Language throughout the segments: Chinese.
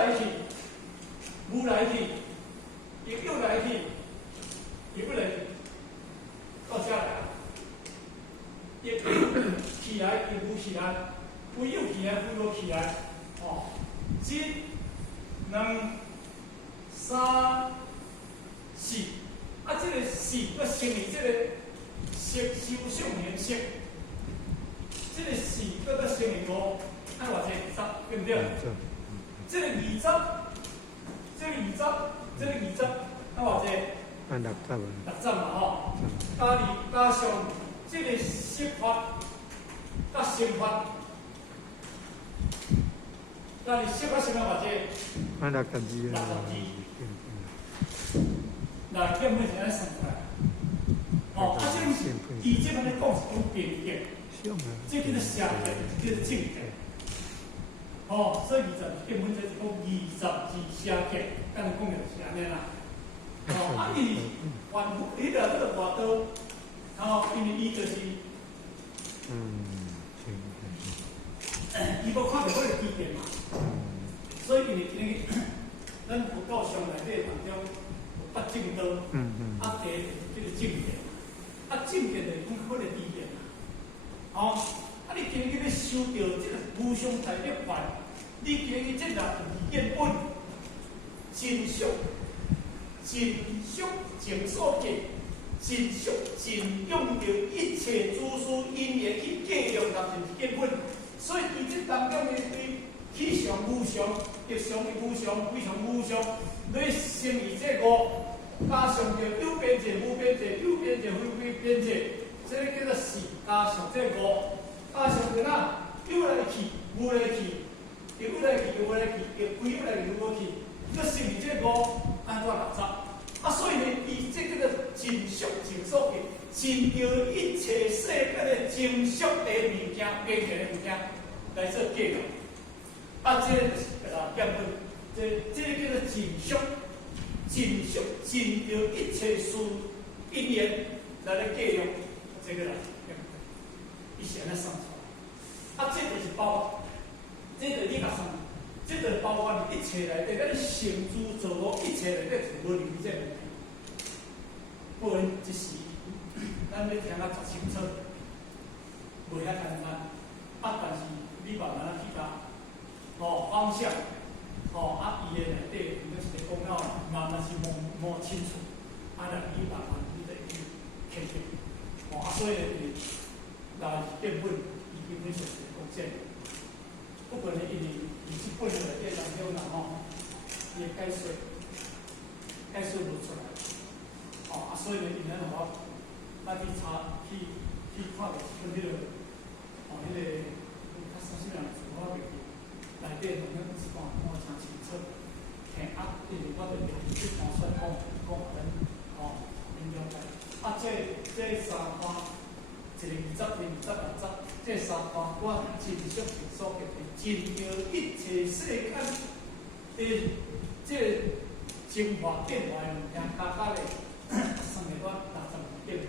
来去，无来去，又来去，又不来去，到遮来啊！又起来，又无起来，有又起来，有无起来，哦，一、两、三、四，啊，这个四要乘以这个色修上颜色，这个四要乘以5，按偌济10，对不对？这个20，这个20，这个20，按偌济？按60嘛。60嘛吼，加上这个色法，甲乘法，那你色法乘法偌济？按62啊。那根本是安算出来。哦，啊，这是伊这边咧讲是讲变形，这叫做下变，叫做正变。哦，所以根本就是讲22下变，刚才讲的是安尼啦。哦，啊，伊万物伊个这个外道，哦，因为伊就是，伊无看到迄个基变嘛，所以因为今日咱佛教上内底当中有8正道，啊，第一叫做正见，啊，正见就是讲迄个基变啦。哦，啊，你今日要修到这个无上大涅槃，你今日这个根本真俗。真俗净所见，真俗真用着一切诸事因缘去计量，那就是根本。所以伊这当中的对起常无常、极常无常、非常无常，你乘以这5，加上着有边界、无边界、有边界、非边界，这个叫做4，加上这5，加上着哪有来去、无来去，有来去、无来去，有有来去、无去。这乘以这5，按怎60？啊，所以呢，伊这叫做真俗净所见，真着一切世间的真俗的物件、边界的物件来做计量。啊，这就是根本，这叫做真俗，真俗真着一切事因缘来计量，这个啦，伊是安尼算出来。啊，这就是包括，这就是你甲算。这个包括一切内底，咱成诸造物一切内底全部入去这问题。不然一时，咱要听啊足清楚，袂遐简单。啊，但是你慢慢去甲，方向，伊个内底，毋是咧讲了，慢慢是摸清楚，啊，你慢慢你就去确定。所以呢，那根本伊根本就是讲这。不管你因为是本来内底当中啦伊会解说不出来，所以呢，因咱好，去查去看着迄个，迄个较啥物人自我袂记，内底当中是看真清楚，因为我着去看出来讲咱，因了解。这3番，一个20、60、60，这3番我真俗净所见。真着一切世间的这精华变化的物件，加加咧，算个我60变分，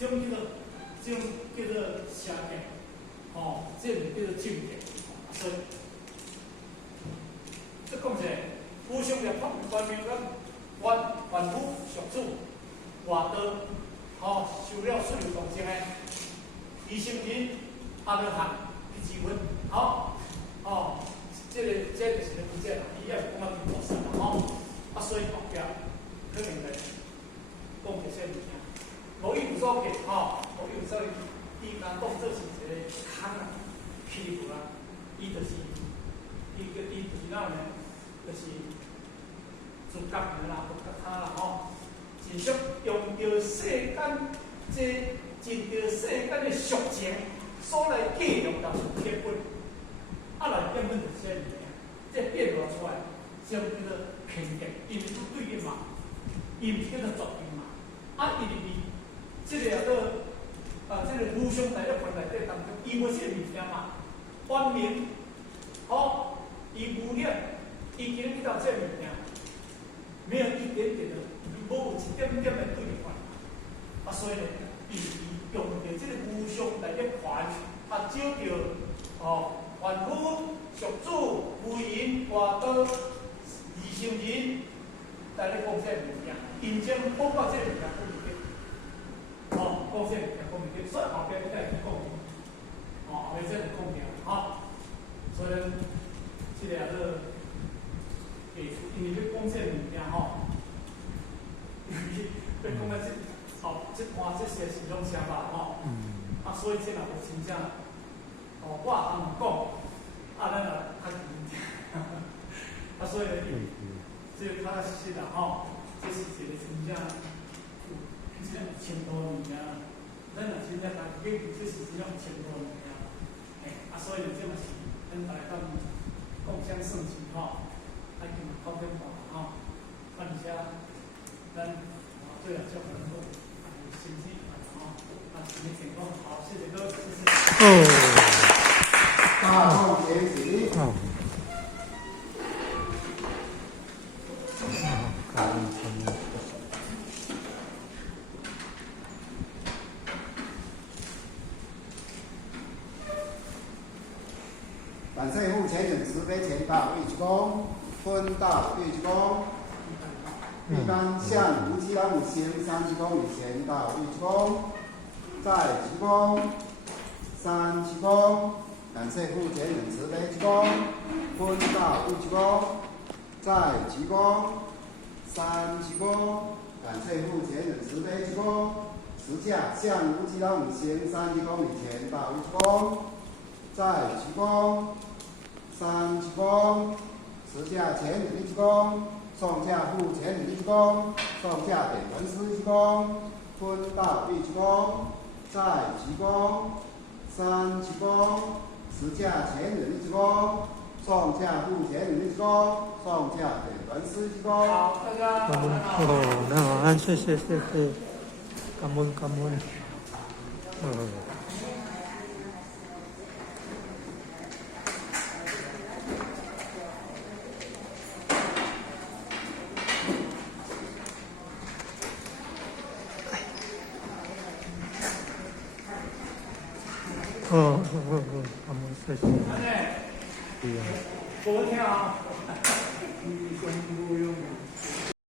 这种叫做邪见，这就叫做正见。所以，这讲起来，无上涅槃观念咱凡夫俗子外道，修了顺流动静的，伊成人阿罗汉的智慧，好。这就是咧文字啦，伊也是讲啊真大善啦，所以后壁可能来讲这些物件，无有所见，无有所见，伊讲做是一个空啊，欺负啊，伊就是哪呢？就是自觉的啦，不觉他啦，真俗用着世间真着世间的俗情所来计量当根本。来根本就是这物件，这变化出来，这叫做偏见，因为是对的嘛，伊毋是叫做作用嘛。因为这个这个无上大涅槃内底当中，伊无这物件嘛，光明，伊无念，伊今日遇到这物件，没有一点点的，无有一点点的对法，所以呢，伊用着这个无上大涅槃，找着凡夫俗子、为因外道，受人在咧讲这物件，认真报告这物件好物件，哦，讲这物件好物件，所以后边再讲，哦，后边再讲讲，好，所以这个也是，因为要讲这物件吼，要讲到这，哦，这换这些是拢啥吧，吼，啊，所以这若无真正，哦，我通讲，啊，咱若较认真，啊，所以这较实啦，吼，这是一个真正有程度物件，咱若真正来解决，这是真正有程度物件，啊，所以这嘛是咱大家共襄盛举吼，爱去高点大吼，啊，而且咱对了，小朋友心情吼，啊，心情情况好，谢谢各位，谢谢。大众学习。哦。感恩感恩。感谢目前人慈悲前到玉鞠躬，分到玉鞠躬。一般向无极老母行3鞠躬以前到玉鞠躬，再鞠躬，3鞠躬。感谢目前人慈悲鞠躬，分到玉鞠躬，再鞠躬，3鞠躬。感谢目前人慈悲鞠躬。持下向无极老母行3鞠躬以前到玉鞠躬，再鞠躬，3鞠躬。持下前人一鞠躬，送下父前人一鞠躬，送下点文师一鞠躬，分到玉鞠躬，再鞠躬，3鞠躬。持下前人一鞠躬，送下父前人一鞠躬，送下点文师一鞠躬。好，大家感恩哦，那安，谢谢谢谢，感恩感恩，感恩谢谢，安尼，对啊，无听啊，你讲不用。